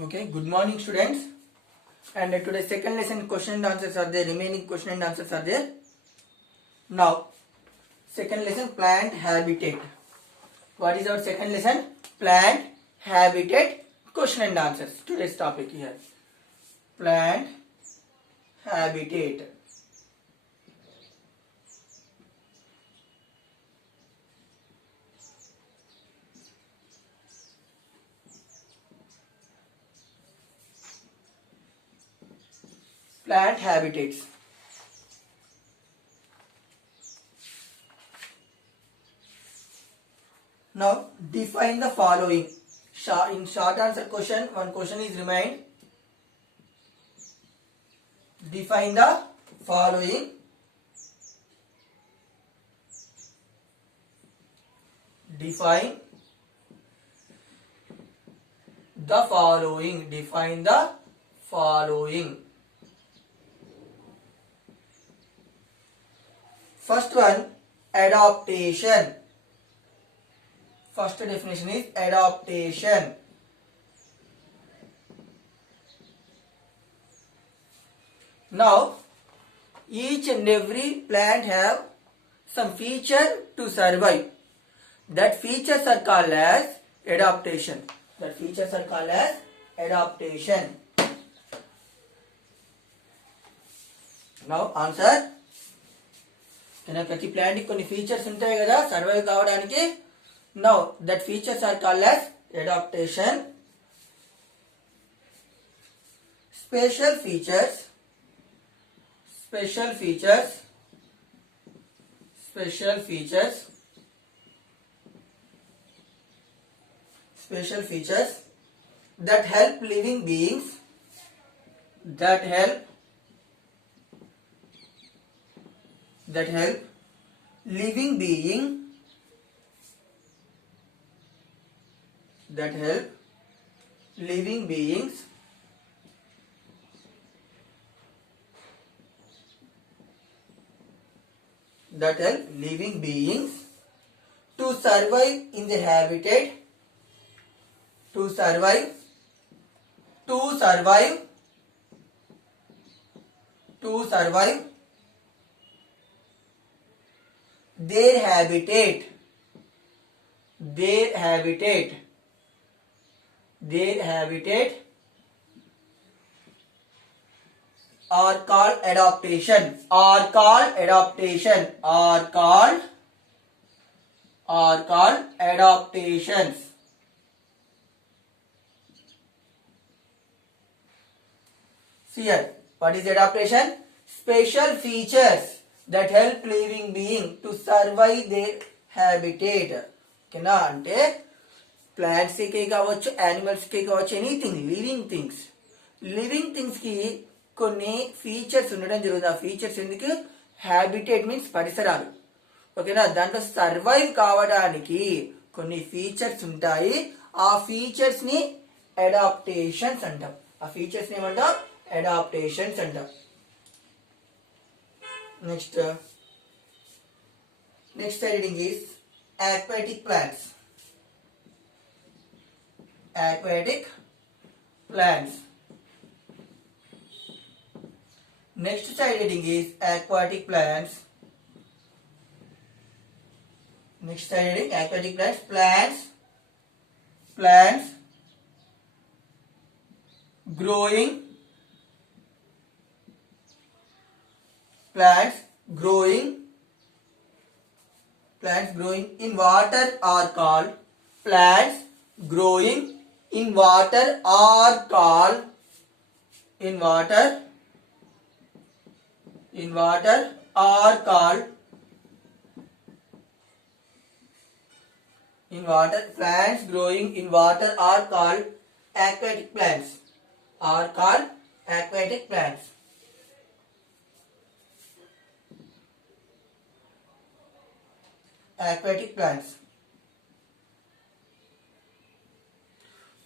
Okay, good morning students. And today's second lesson question and answers are there. Remaining question and answers are there. Now, second lesson plant habitat. What is our second lesson? Plant habitat question and answers. Today's topic here. Plant habitat. Plant habitats. Now define the following. In short answer question, one question is remained. Define the following. Define the following. Define the following. First one, adaptation. First definition is adaptation. Now, each and every plant have some feature to survive. That features are called as adaptation. That features are called as adaptation. Now, answer. ప్రతి plant కొన్ని features ఉంటాయి కదా survive కావడానికి. Now that features are called as adaptation. Special features. Special features that help living beings living beings to survive in the habitat, to survive their habitat are called adaptation. Are called adaptations. See here, what is adaptation? Special features that help living being to survive their habitat. ఓకేనా, అంటే ప్లాంట్స్ కి కావచ్చు, యానిమల్స్ కి కావచ్చు, anything living things కి కొన్ని ఫీచర్స్ ఉండడం జరుగుతుంది. ఆ ఫీచర్స్ ఎందుకు? హ్యాబిటేట్ మీన్స్ పరిసరాలు. ఓకేనా, దాంట్లో సర్వైవ్ కావడానికి కొన్ని ఫీచర్స్ ఉంటాయి. ఆ ఫీచర్స్ ని అడాప్టేషన్స్ అంటాం. ఏమంటాం? అడాప్టేషన్స్ అంటాం. Next heading is aquatic plants. Next side heading is aquatic plants. Next side heading aquatic plants. Plants growing in water are called plants growing in water are called plants growing in water are called aquatic plants.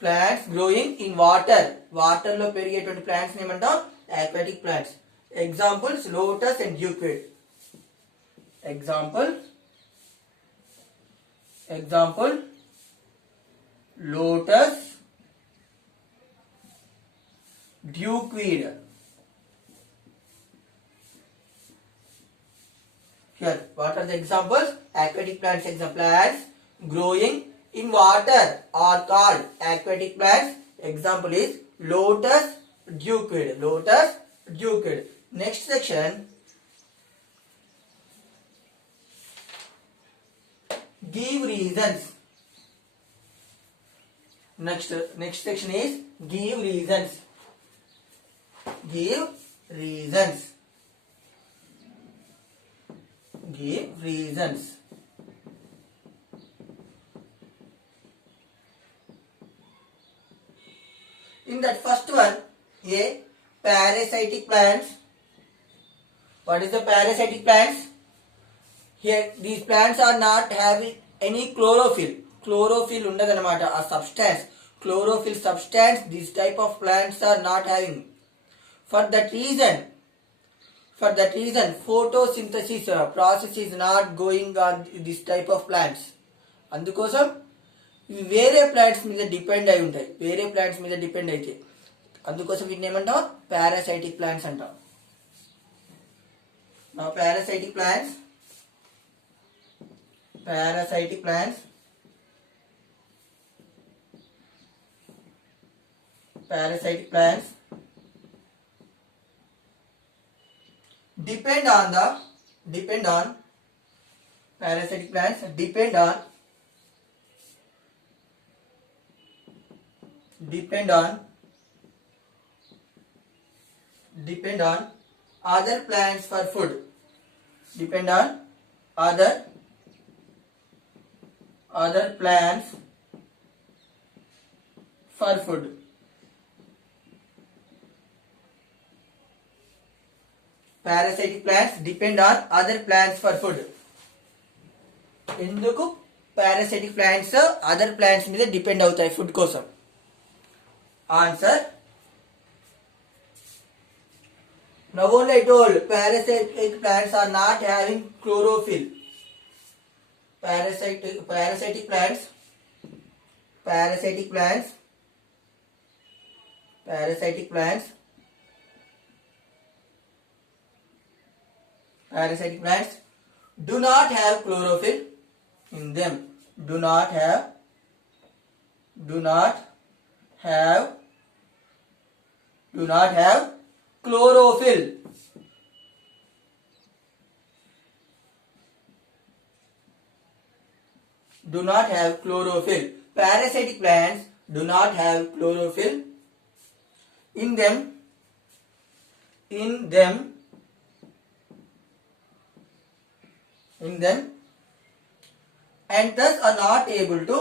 Plants growing in water లో పెరిగేటువంటి ప్లాంట్స్ ఏమంటాం? aquatic plants. Examples lotus and duckweed. Example lotus duckweed. Here, what are the examples? Aquatic plants. Plants growing in water are called aquatic plants. Example is lotus duckweed. Lotus duckweed. Next section. Give reasons. Next section is give reasons. Give reasons. Give reasons. In that first one, a parasitic plants. What is the parasitic plants? Here, these plants are not having any chlorophyll. Chlorophyll undadanamata, a substance. Chlorophyll substance, these type of plants are not having. For that reason, photosynthesis process is not going on this type of plants. అందుకోసం ఇవి వేరే ప్లాంట్స్ మీద డిపెండ్ అయి ఉంటాయి. వేరే ప్లాంట్స్ మీద డిపెండ్ అయితే అందుకోసం వీటిని ఏమంటాం? పారాసైటిక్ ప్లాంట్స్ అంటాం. నా parasitic plants depend on parasitic plants depend on other plants for food. Depend on other plants for food. Parasitic plants depend on other plants for food. ఎందుకు parasitic plants other plants మీద డిపెండ్ అవుతాయి ఫుడ్ కోసం? Answer, now only I told parasitic plants are not having chlorophyll. Parasitic plants do not have chlorophyll in them. Do not have chlorophyll. Do not have chlorophyll. Parasitic plants do not have chlorophyll in them and thus are not able to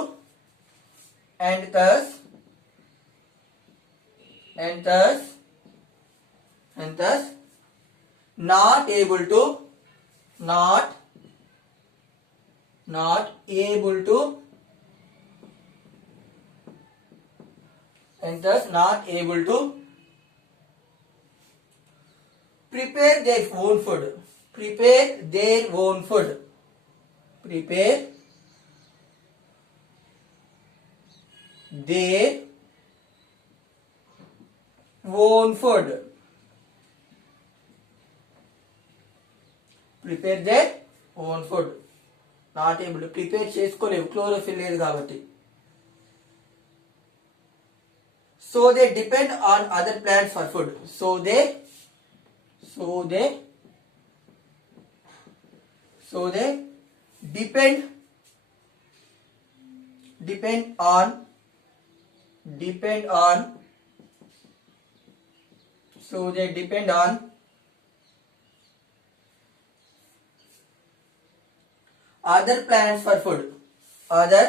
not able to prepare their own food. Prepare their own food. Not able to prepare చేసుకోలేవు, chlorophyll లేదు కాబట్టి. So they depend on other plants for food. So they depend on other plants for food. Other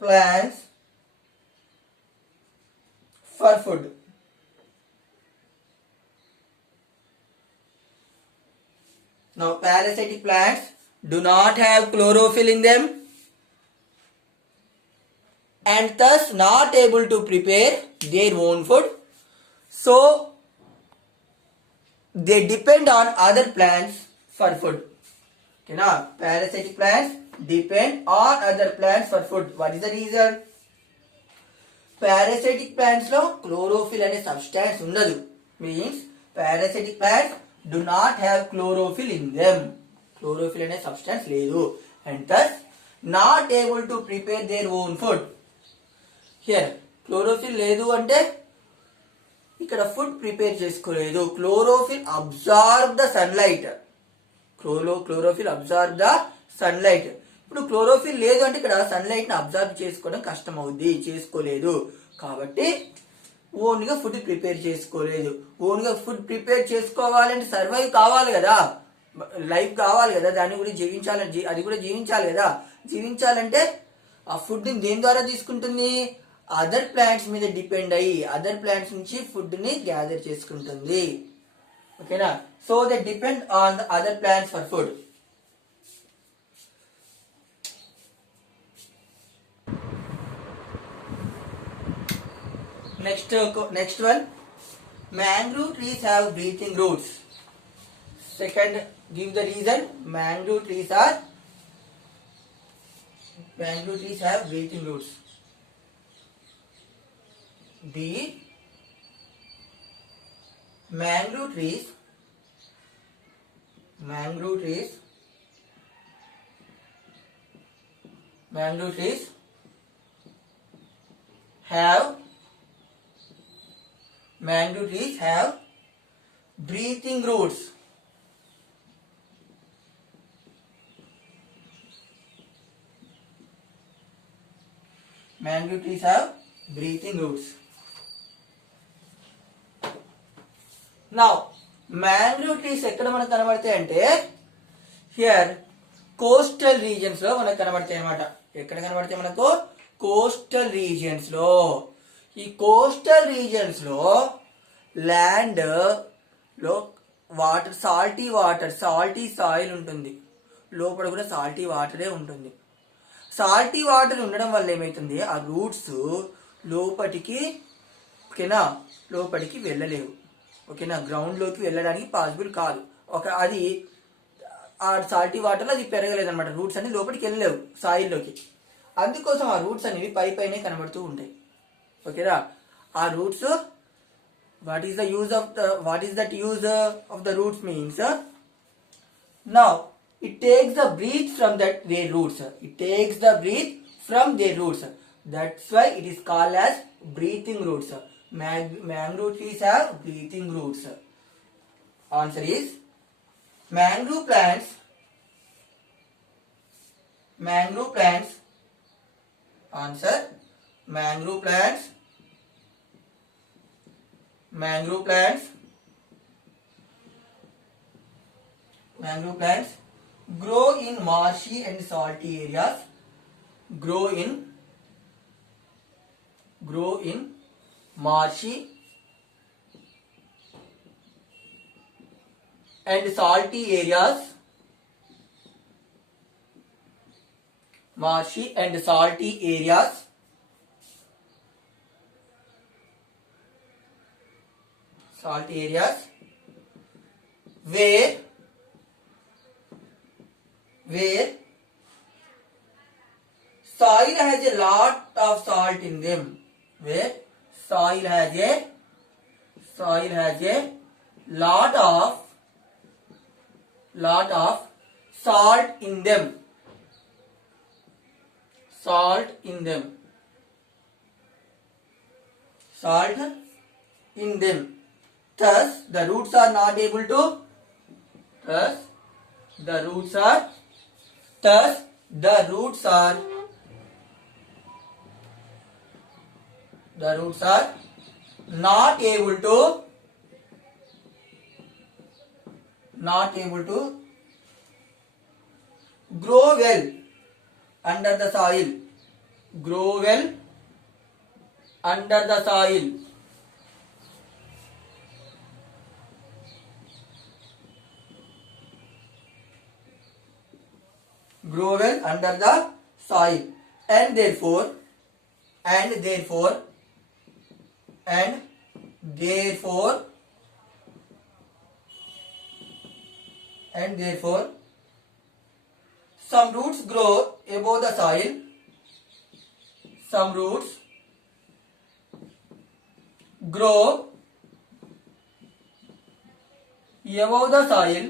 plants for food. Now parasitic plants do not have chlorophyll in them and thus not able to prepare their own food. So they depend on other plants for food. Okay, now parasitic plants depend on other plants for food. What is the reason? Parasitic plants లో క్లోరోఫిల్ అనే సబ్స్టాన్స్ ఉండదు. Means parasitic plants do not have chlorophyll in them. Chlorophyll అనే సబ్స్టాన్స్ లేదు. And thus not able to prepare their own food. Here chlorophyll లేదు అంటే ఇక్కడ food prepare చేసుకోలేదు. Chlorophyll absorb the sunlight. Chlorophyll absorb the sunlight. ఇప్పుడు క్లోరోఫిల్ లేదు అంటే ఇక్కడ సన్లైట్ ని అబ్జార్బ్ చేసుకోవడం కష్టం అవుద్ది, చేసుకోలేదు. కాబట్టి ఓన్ గా ఫుడ్ ప్రిపేర్ చేసుకోలేదు. ఓన్ గా ఫుడ్ ప్రిపేర్ చేసుకోవాలంటే సర్వైవ్ కావాలి కదా, లైఫ్ కావాలి కదా, దాన్ని కూడా జీవించాలని, అది కూడా జీవించాలి కదా. జీవించాలంటే ఆ ఫుడ్ ని దేని ద్వారా తీసుకుంటుంది? అదర్ ప్లాంట్స్ మీద డిపెండ్ అయ్యి అదర్ ప్లాంట్స్ నుంచి ఫుడ్ ని గ్యాదర్ చేసుకుంటుంది. ఓకేనా? So they depend on the other plants for food. Next one, mangrove trees have breathing roots. Second, give the reason. Mangrove trees have breathing roots. B, mangrove trees have breathing roots. Mangrove trees have breathing roots. Now, mangrove trees ఎక్కడ మనకు కనబడతాయి అంటే here coastal regions లో మనకు కనబడతాయి అన్నమాట. ఎక్కడ కనబడతాయి మనకు? కోస్టల్ రీజియన్స్ లో. ఈ కోస్టల్ రీజియన్స్ లో ల్యాండ్ లో వాటర్, సాల్టీ సాయిల్ ఉంటుంది. లోపల కూడా సాల్టీ వాటరే ఉంటుంది. సాల్టీ వాటర్ ఉండడం వల్ల ఏమైతుంది? ఆ రూట్స్ లోపటికి, ఓకేనా, లోపలికి వెళ్ళలేవు. ఓకేనా? గ్రౌండ్ లోకి వెళ్ళడానికి పాసిబుల్ కాదు. అది ఆ సాల్టీ వాటర్లో అది పెరగలేదు అనమాట. రూట్స్ అన్ని లోపలికి వెళ్ళలేవు సాయిల్లోకి. అందుకోసం ఆ రూట్స్ అనేవి పైనే కనబడుతూ ఉంటాయి. ఓకేనా? ఆ roots, what is that use of the roots means? Now it takes the breath from their roots. That's why it is called as breathing roots. Mangrove trees have breathing roots. Answer is mangrove plants. Answer, mangrove plants grow in marshy and salty areas. Grow in marshy and salty areas. Where soil has a lot of salt in them. Where soil has a lot of salt in them. Thus the roots are not able to not able to grow well under the soil. Grow well under the soil. Grow well under the soil. And therefore some roots grow above the soil. Some roots grow above the soil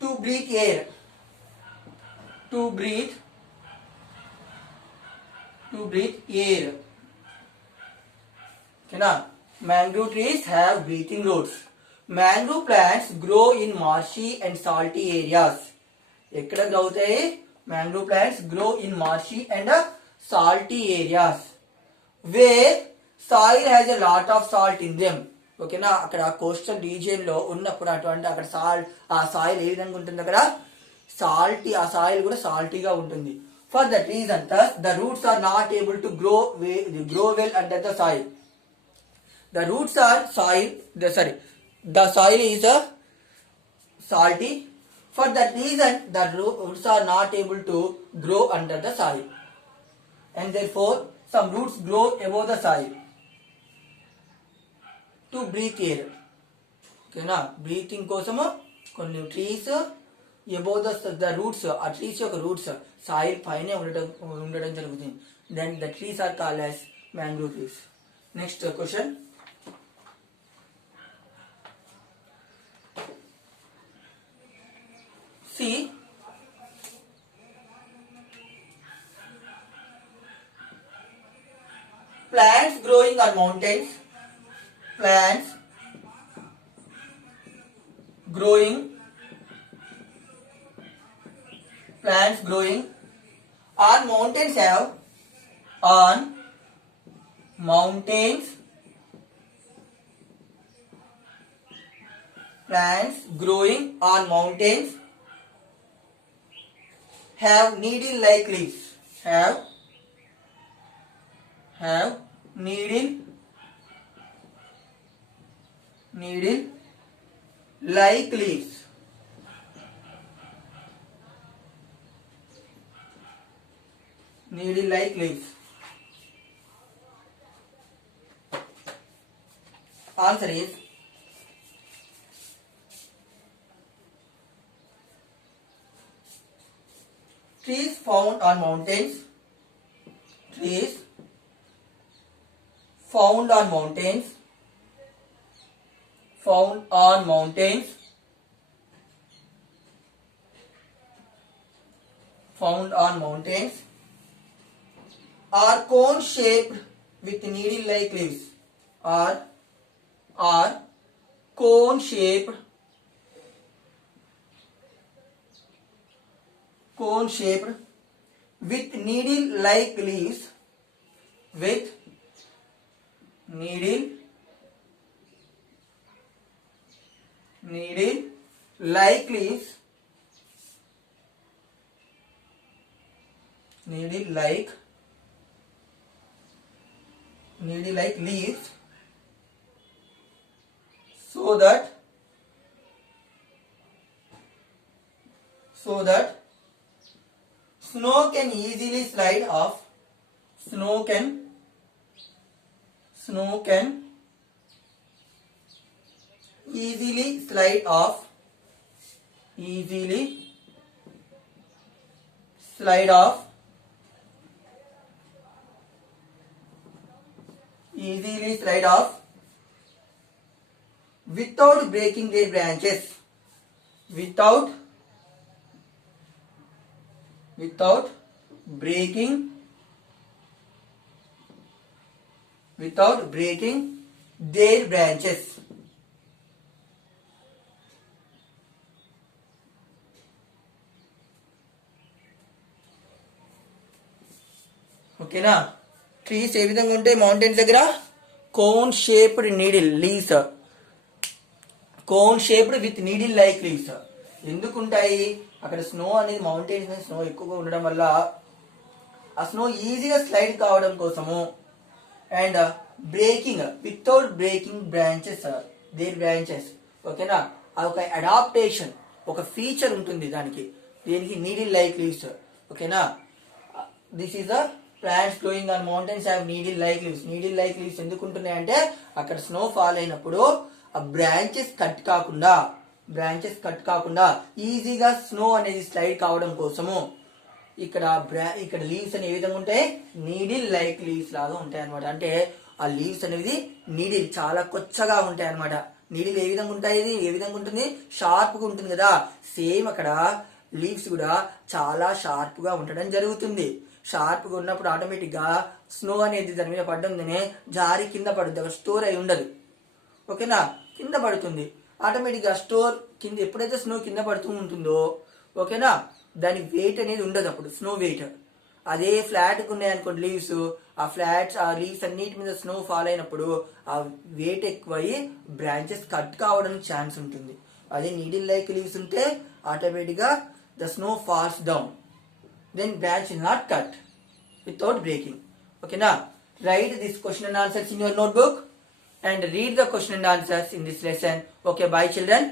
to breathe air, to breathe air. Okay, na? Mangrove trees have breathing roots. Mangrove plants grow in marshy and salty areas. ఎక్కడ గ్రో అవుతాయి? Mangrove plants grow in marshy and salty areas where soil has a lot of salt in them. ఓకేనా, అక్కడ coastal region లో ఉన్నప్పుడు అటువంటి అక్కడ ఆ సాయిల్ ఏ విధంగా ఉంటుంది, అక్కడ సాల్టీ, ఆ సాయిల్ కూడా సాల్టీగా ఉంటుంది. For that reason the roots are not able to grow well under the soil. The roots are the soil is salty. For that reason, the roots are not able to grow under the soil, and therefore some roots grow above the soil to breathe air. Okay na, breathing kosamo కొన్ని trees above the roots, ఆ ట్రీస్ యొక్క roots soil పైనే ఉండడం జరుగుతుంది. Then the trees are called as mangrove trees. Next question. See, plants growing on mountains, plants growing on mountains have plants growing on mountains have needle-like leaves. Have needle-like leaves. Needle-like leaves. Answer is trees found on mountains. Trees found on mountains are cone shaped with needle like leaves. Are cone shaped with needle like leaves. With needle like leaves. Needle like leaves, so that snow can easily slide off. Snow can easily slide off. Without breaking their branches. Without breaking their branches. ఓకేనా, ట్రీస్ ఏ విధంగా ఉంటాయి మౌంటైన్స్ దగ్గర? Cone shaped needle leaves, cone shaped with needle like leaves. ఎందుకు ఉంటాయి? అక్కడ స్నో అనేది మౌంటైన్స్ మీద స్నో ఎక్కువగా ఉండడం వల్ల ఆ స్నో ఈజీగా స్లైడ్ కావడం కోసము, and breaking without breaking there branches. ఓకేనా, ఒక అడాప్టేషన్, ఒక ఫీచర్ ఉంటుంది దానికి, దీనికి నీడిల్ లైక్ లీవ్స్. ఓకేనా, this is the plants growing on mountains have needle like leaves. Needle like leaves ఎందుకు ఉంటున్నాయి అంటే అక్కడ స్నో ఫాల్ అయినప్పుడు ఆ బ్రాంచెస్ కట్ కాకుండా, బ్రాంచెస్ కట్ కాకుండా ఈజీగా స్నో అనేది స్లైడ్ కావడం కోసము ఇక్కడ లీవ్స్ అనే ఏ విధంగా ఉంటాయి, నీడిల్ లైక్ లీవ్స్ లాగా ఉంటాయి అనమాట. అంటే ఆ లీవ్స్ అనేది నీడిల్ చాలా కొచ్చగా ఉంటాయి అనమాట. నీడిల్ ఏ విధంగా ఉంటాయి, ఇది ఏ విధంగా ఉంటుంది, షార్ప్ గా ఉంటుంది కదా. సేమ్ అక్కడ లీవ్స్ కూడా చాలా షార్ప్ గా ఉండడం జరుగుతుంది. షార్ప్ గా ఉన్నప్పుడు ఆటోమేటిక్ గా స్నో అనేది దాని మీద పడ్డంగానే జారి కింద పడుతుంది. అక్కడ స్టోర్ అయి ఉండదు. ఓకేనా, కింద పడుతుంది ఆటోమేటిక్ గా. స్టోర్ కింద ఎప్పుడైతే స్నో కింద పడుతూ ఉంటుందో ఓకేనా, దాని వెయిట్ అనేది ఉండదు అప్పుడు, స్నో వెయిట్. అదే ఫ్లాట్ ఉన్నాయి అనుకోండి లీవ్స్, ఆ లీవ్స్ అన్నిటి మీద స్నో ఫాల్ అయినప్పుడు ఆ వెయిట్ ఎక్కువయి బ్రాంచెస్ కట్ కావడానికి ఛాన్స్ ఉంటుంది. అదే నీడిల్ లైక్ లీవ్స్ ఉంటే ఆటోమేటిక్ గా the snow falls down, then branch will not cut without breaking. Okay, now write this question and answers in your notebook and read the question and answers in this lesson. Okay, bye children.